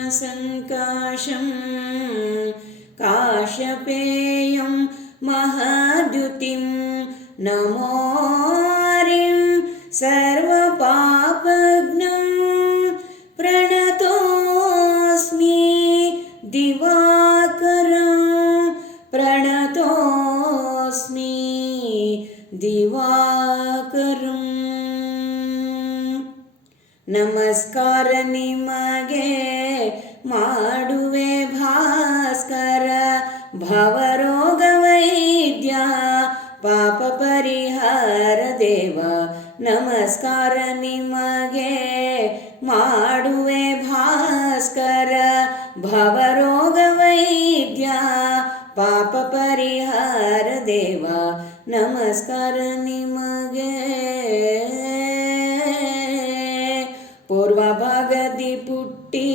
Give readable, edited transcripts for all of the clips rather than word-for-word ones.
जपाकुसुमसङ्काशं काश्यपेयं महाद्युतिं नमोरिं सर्वपापघ्नं प्रणतोऽस्मि दिवाकरं प्रणतोऽस्मि दिवाकरम् नमस्कार निಮಗೆ ಮಾಡುವೆ ಭಾಸ್ಕರ ಭವರೋಗ ವೈದ್ಯ ಪಾಪ ಪರಿಹಾರ ದೇವ ನಮಸ್ಕಾರ ನಿಮಗೆ ಮಾಡುವೆ ಭಾಸ್ಕರ ಭವರೋಗ ವೈದ್ಯ ಪಾಪ ಪರಿಹಾರ ದೇವ ನಮಸ್ಕಾರ ನಿಮಗೆ ಪೂರ್ವ ಭಾಗದಿ ಪುಟ್ಟಿ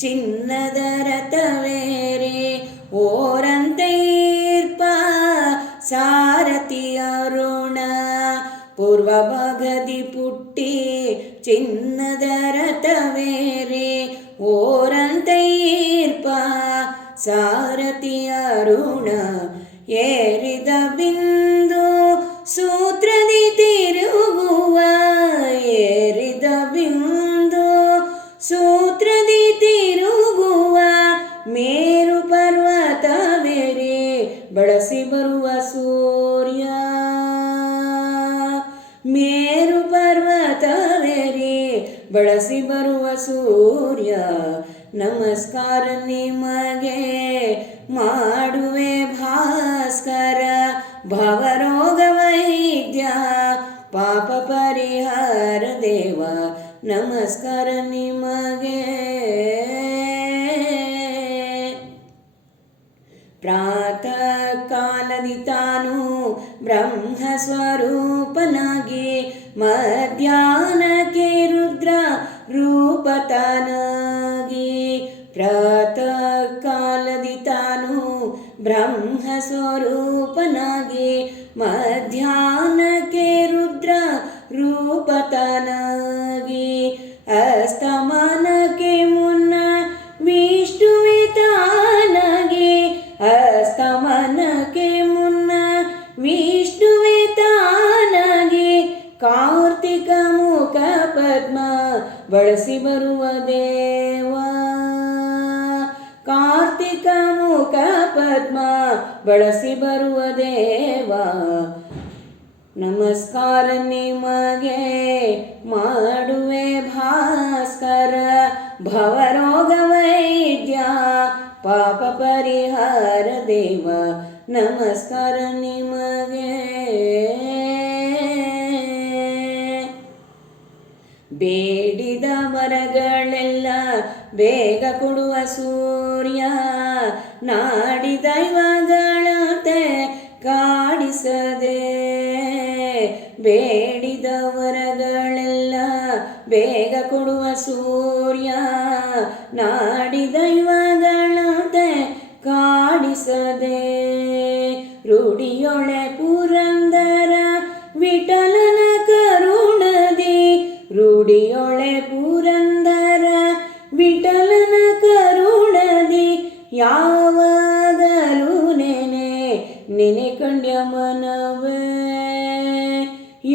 ಚಿನ್ನದ ರಥವೇರಿ ಓರಂತೈರ್ಪ ಸಾರಥಿ ಅರುಣ ಪೂರ್ವ ಭಾಗದಿ ಪುಟ್ಟಿ ಚಿನ್ನದ ರಥವೇರಿ ಓರಂತೈರ್ಪ ಸಾರಥಿ ಅರುಣ ಏರಿದ ಬಿಂದು ಸೂತ್ರದಿ ತಿರುಗುವ ಏರಿದ ಬಿಂದು ಸೂತ್ರದಿ ತಿರುಗುವ ಮೇರು ಪರ್ವತ ಮೇರೆ ಬಳಸಿ ಬರುವ ಸೂರ್ಯ ಮೇರು ಪರ್ವತ ಮೇರೆ ಬಳಸಿ ಬರುವ ಸೂರ್ಯ ನಮಸ್ಕಾರ ನಿಮಗೆ ಮಾಡುವೆ ಭಾಸ್ಕರ ಭವರೋಗ ವೈದ್ಯ ಪಾಪ ಪರಿಹಾರ ದೇವ ನಮಸ್ಕಾರ ನಿಮಗೆ ಪ್ರಾತಃ ಕಾಲದಿ ತಾನು ಬ್ರಹ್ಮ ಸ್ವರೂಪನಾಗಿ ಮಧ್ಯಾಹ್ನಕ್ಕೆ ರುದ್ರ ರೂಪತನಾಗಿ ಪ್ರಾತಃ ಕಾಲದಿ ತಾನು ಬ್ರಹ್ಮ ಸ್ವರೂಪನಾಗಿ ಮಧ್ಯಾಹ್ನಕ್ಕೆ ರುದ್ರ ರೂಪತನಾಗಿ ಅಸ್ತಮಾನಕ್ಕೆ ಮುನ್ನ ವಿಷ್ಣುವೆ ತಾನಾಗಿ ಅಸ್ತಮಾನಕ್ಕೆ ಮುನ್ನ ವಿಷ್ಣುವೆ ತಾನಾಗಿ ಕಾರ್ತಿಕ ಮುಖ ಪದ್ಮ ಬಳಸಿ ಬರುವ ದೇವ ಕಾರ್ತಿಕ ಮುಖ ಪದ್ಮ ಬಳಸಿ ಬರುವ ದೇವ ನಮಸ್ಕಾರ ನಿಮಗೆ ಮಾಡುವೆ ಭಾಸ್ಕರ ಭವರೋಗ ವೈದ್ಯ ಪಾಪ ಪರಿಹಾರ ದೇವ ನಮಸ್ಕಾರ ನಿಮಗೆ ಬೇಡಿದ ವರಗಳೆಲ್ಲ ಬೇಗ ಕೊಡುವ ಸೂರ್ಯ ನಾಡಿ ದೈವಗಳತೆ ಕಾಡಿಸದೆ ಬೇಡಿದ ವರಗಳೆಲ್ಲ ಬೇಗ ಕೊಡುವ ಸೂರ್ಯ ನಾಡಿ ದೈವಗಳತೆ ಕಾಡಿಸದೆ ರೂಢಿಯೊಳೆ ಪುರಂದರ ವಿಠಲನ ಕರುಣದಿ ರೂಢಿಯೊಳೆ ಪುರಂದರ ವಿಠಲನ ಕರುಣದಿ ಯಾವಾಗಲೂ ನೆನೆ ಕಂಡ್ಯ ಮನವೇ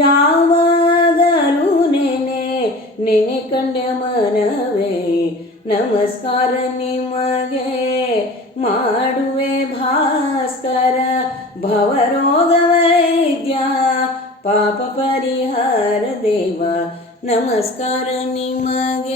ಯಾವಾಗಲೂ ನೆನೆ ಕಂಡ್ಯ ಮನವೇ ನಮಸ್ಕಾರ ನಿಮಗೆ ಮಾಡುವೆ ಭಾಸ್ಕರ ಭವರೋಗ ವೈದ್ಯ ಪಾಪ ಪರಿಹಾರ ದೇವ ನಮಸ್ಕಾರ ನಿಮಗೆ